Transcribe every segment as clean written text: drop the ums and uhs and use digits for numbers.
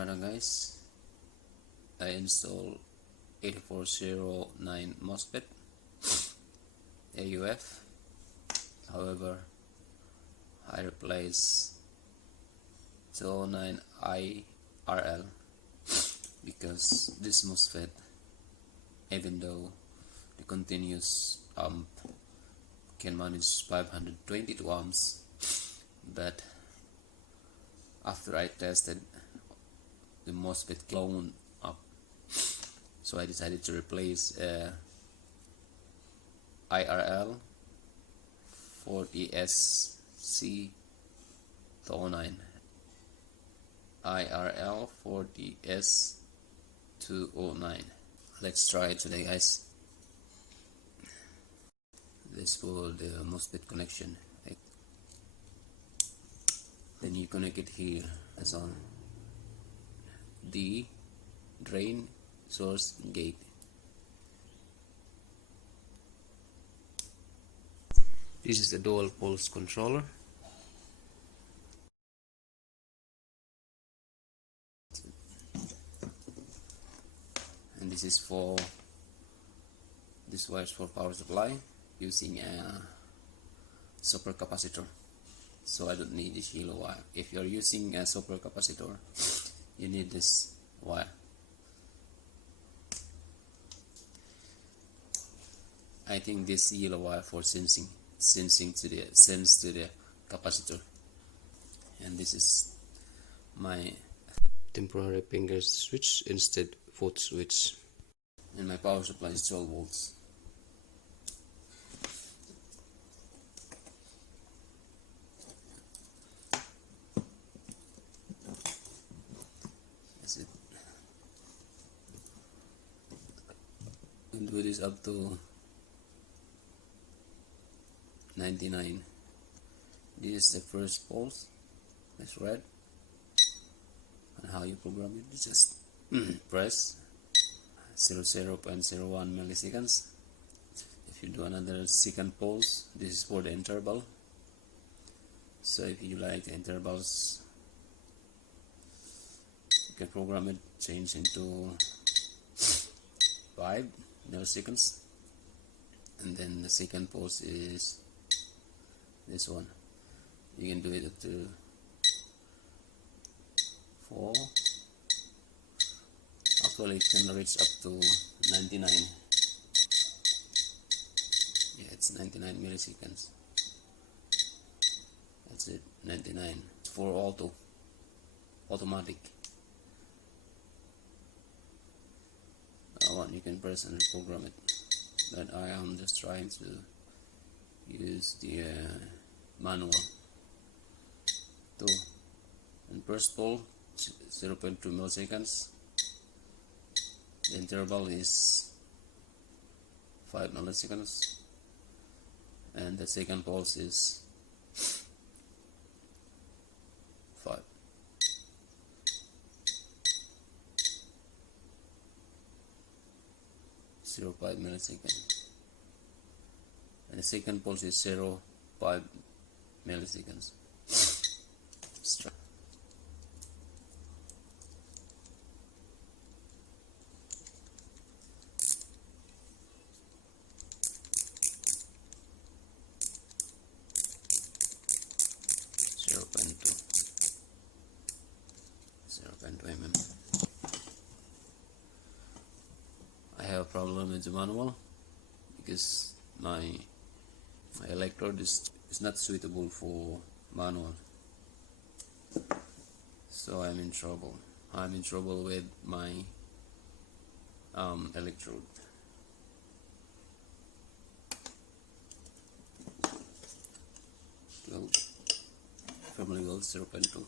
Right now guys, I installed 8409 Mosfet AUF. However, I replaced 209 IRL because this Mosfet, even though the continuous amp can manage 522 ohms, but after I tested, the Mosfet blown up, so I decided to replace IRL40SC209. IRL40SC209. Let's try it today, guys. This for the Mosfet connection. Then you connect it here as on the drain source gate. This is the dual pulse controller. And this is for this wires for power supply using a super capacitor. So I don't need this yellow wire. If you're using a super capacitor, you need this wire. I think this yellow wire for sensing to the capacitor. And this is my temporary finger switch instead foot switch. And my power supply is 12 volts. That's it. You can do this up to 99. This is the first pulse. That's red. And how you program it, you just press 0.01 milliseconds. If you do another second pulse, this is for the interval. So if you like the intervals, you can program it, change into 5 milliseconds. And then the second pulse is this one. You can do it up to 4. Actually it can reach up to 99. Yeah, it's 99 milliseconds. That's it, 99. It's for automatic. That one you can press and program it. But I am just trying to use the manual. 2 and first pull 0.2 milliseconds. The interval is 5 milliseconds, and the second pulse is 5. Zero 5 milliseconds, and the second pulse is 0.5 milliseconds. I have a problem with the manual because my electrode is not suitable for manual. So I'm in trouble. I'm in trouble with my electrode. Family goal 0.2.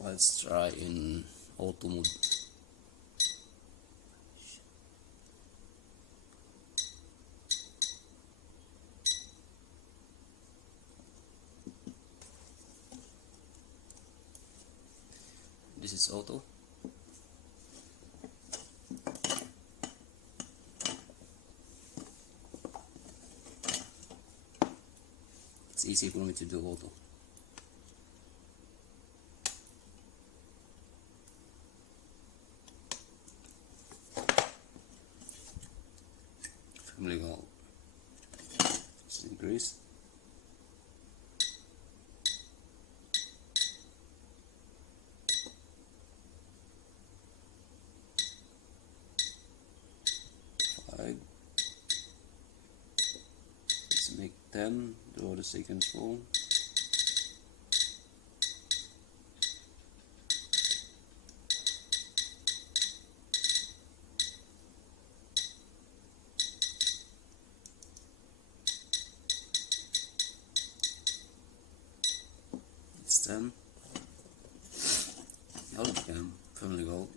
Let's try in auto mode. This is auto. easy for me to do auto. Family goal. Let's increase. Let's make 10, draw the second phone. It's 10. Now it became family goal.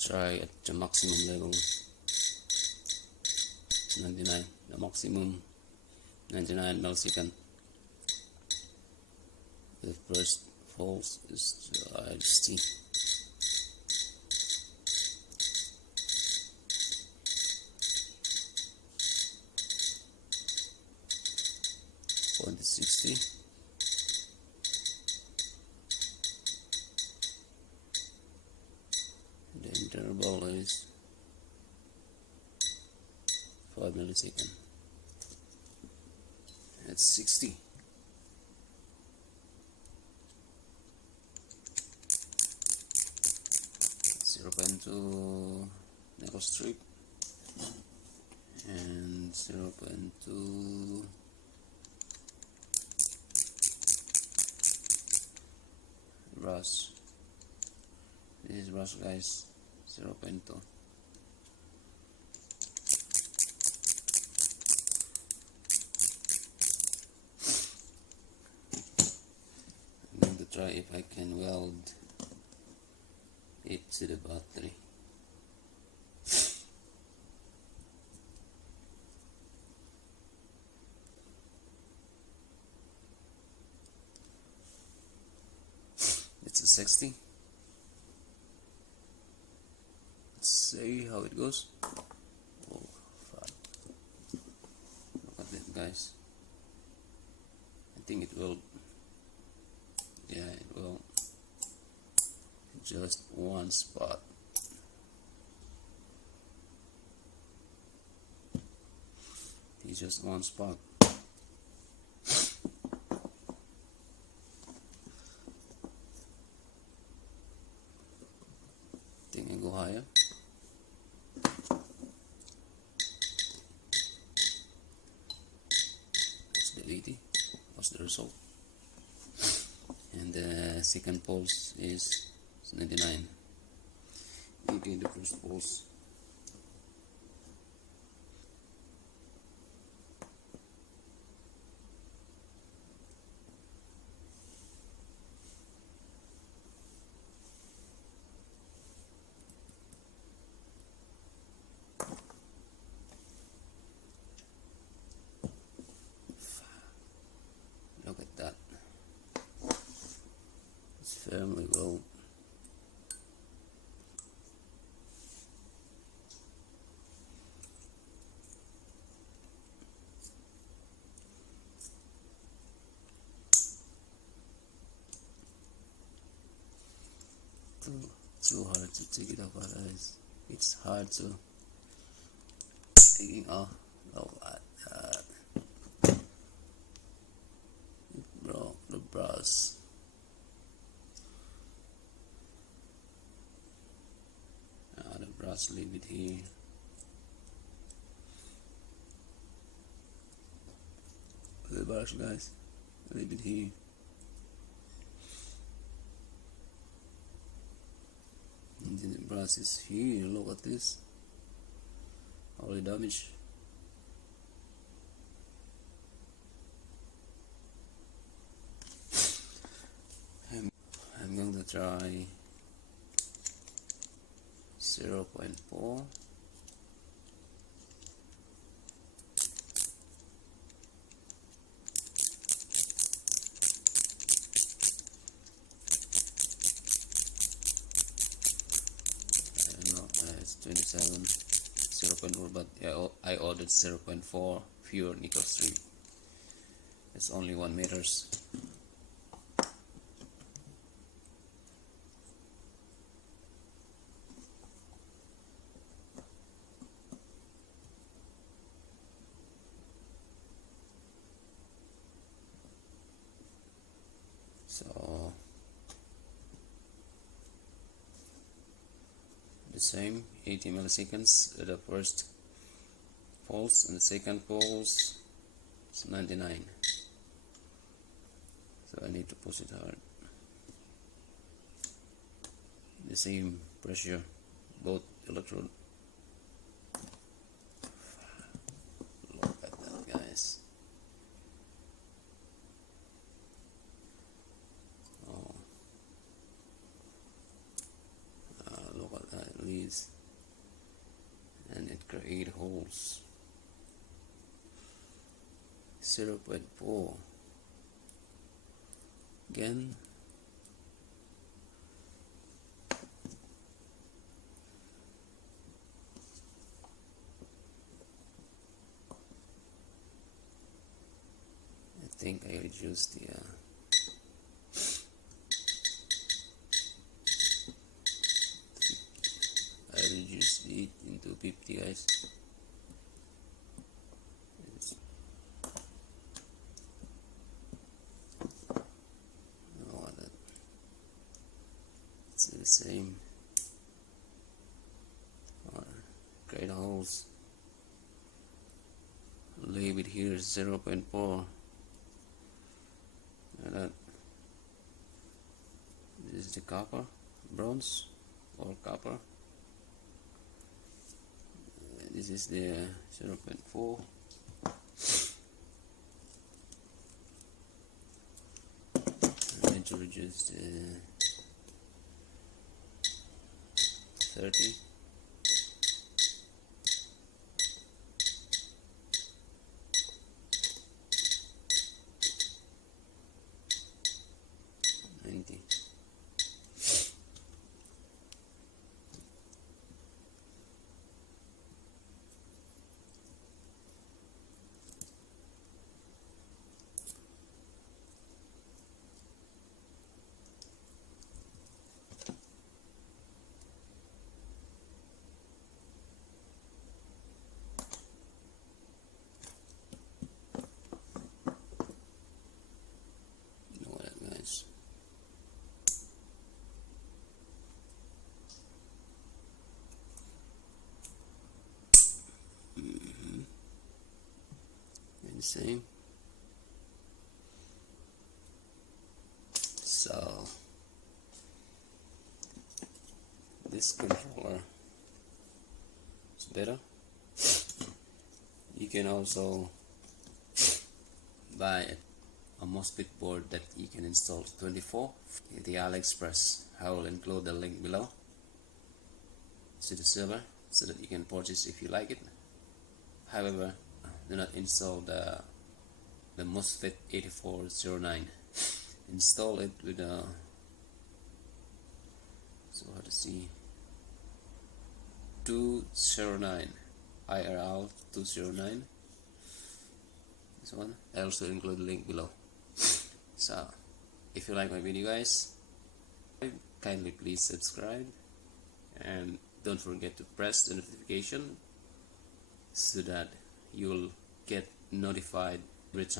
Try at the maximum level. It's 99, the maximum 99 millisecond. The first false is IRL40SC. .60. The interval is 5 milliseconds. That's 60. That's 0.2 nickel strip and 0.2 brass. This is brass, guys. 0.2. I'm going to try if I can weld it to the battery. It's a 60. See how it goes. Oh, fuck. Look at that, guys. I think it will. Yeah, it will. Just one spot. It's just one spot. Think I go higher. What's the result? And the second pulse is 99. Maybe the first pulse. Look at that. It's firmly well. Too hard to take it off, guys. It's hard to taking off. Oh, bro, the brass. The brass, leave it here. The brass, guys, leave it here. And then the brass is here. Look at this. All the damage. try 0.4. It's 27, 0.4, but I ordered 0.4 pure nickel strip. It's only 1 meters. So the same 80 milliseconds at the first pulse, and the second pulse is 99. So I need to push it hard. The same pressure, both electrode. Look at that, guys. Oh, look at that, it leads, and it creates holes. 0.4 again. I think I reduced the it into 50, guys. It's the same. Create holes. Leave it here 0.4. And that. This is the copper, bronze, or copper. This is the 0.4. I'm going to reduce the 30. The same. So this controller is better. You can also buy a Mosfet board that you can install 24 at the AliExpress. I will include the link below to the server so that you can purchase if you like it. However, do not install the Mosfet 8409. Install it with a, so how to see, 209 IRL40SC209. This one. I also include the link below. So if you like my video, guys, kindly please subscribe and don't forget to press the notification so that you'll get notified every time